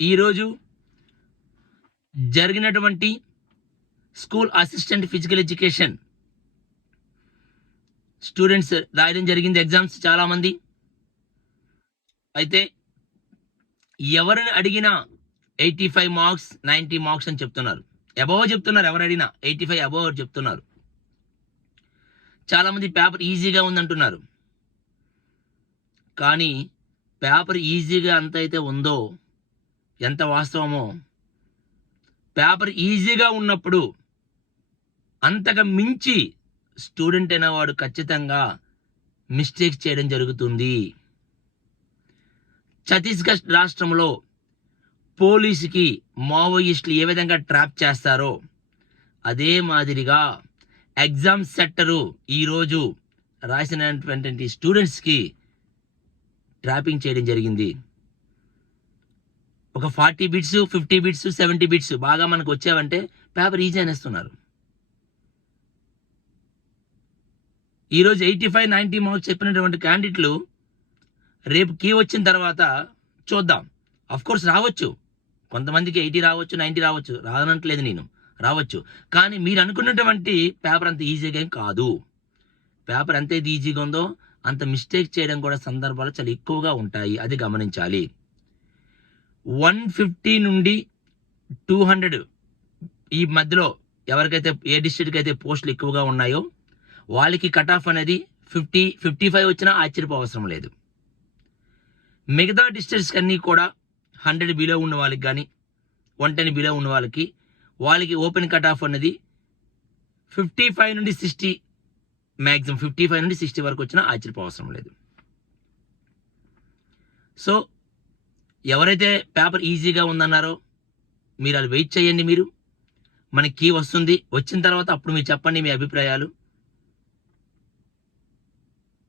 ఈరోజు జరిగినటువంటి school assistant physical education students రాయడం జరిగింది ఎగ్జామ్స్ చాలామంది. అయితే ఎవరిని అడిగినా 85 మార్క్స్ 90 మార్క్స్ అని చెప్తున్నారు. అబోవ్ చెప్తున్నారు. ఎవరు అడిగినా 85 అబోవ్ చెప్తున్నారు. చాలామంది పేపర్ ఈజీగా ఉందంటున్నారు. కానీ పేపర్ ఈజీగా ఎంత అయితే ఉందో, ఎంత వాస్తవమో, పేపర్ ఈజీగా ఉన్నప్పుడు అంతగా మించి స్టూడెంట్ అనేవాడు ఖచ్చితంగా మిస్టేక్స్ చేయడం జరుగుతుంది. ఛత్తీస్గఢ్ రాష్ట్రంలో పోలీసుకి మావోయిస్టులు ఏ విధంగా ట్రాప్ చేస్తారో అదే మాదిరిగా ఎగ్జామ్ సెట్టరు ఈరోజు రాసినటువంటి స్టూడెంట్స్కి ట్రాపింగ్ చేయడం జరిగింది. ఒక 40 బిట్స్ 50 బిట్స్ 70 బిట్స్ బాగా మనకు వచ్చావంటే పేపర్ ఈజీ అనేస్తున్నారు. ఈరోజు 85 90 మార్క్స్ చెప్పినటువంటి క్యాండిడేట్లు రేపు కీ వచ్చిన తర్వాత చూద్దాం. కోర్స్ రావచ్చు, కొంతమందికి 80 రావచ్చు 90 రావచ్చు, రానట్లేదు నేను, రావచ్చు. కానీ మీరు అనుకున్నటువంటి పేపర్ అంత ఈజీగా ఏం కాదు. పేపర్ ఎంత ఈజీగా ఉందో అంత మిస్టేక్ చేయడం కూడా సందర్భాలు చాలా ఎక్కువగా ఉంటాయి. అది గమనించాలి. 150 నుండి 200 ఈ మధ్యలో ఎవరికైతే ఏ డిస్ట్రిక్ట్కి అయితే పోస్టులు ఎక్కువగా ఉన్నాయో వాళ్ళకి కట్ ఆఫ్ అనేది 50-55 వచ్చినా ఆశ్చర్యపోవసరం లేదు. మిగతా డిస్ట్రిక్ట్స్ అన్నీ కూడా 100 బిలో ఉన్న వాళ్ళకి కానీ 110 బిలో ఉన్న వాళ్ళకి ఓపెన్ కట్ ఆఫ్ అనేది 55 నుండి 60, మ్యాక్సిమం 55 నుండి 60 వరకు వచ్చినా ఆశ్చర్యపోవసరం లేదు. సో ఎవరైతే పేపర్ ఈజీగా ఉందన్నారో మీరు అది వెయిట్ చేయండి. మీరు మనకి కీ వస్తుంది, వచ్చిన తర్వాత అప్పుడు మీరు చెప్పండి మీ అభిప్రాయాలు.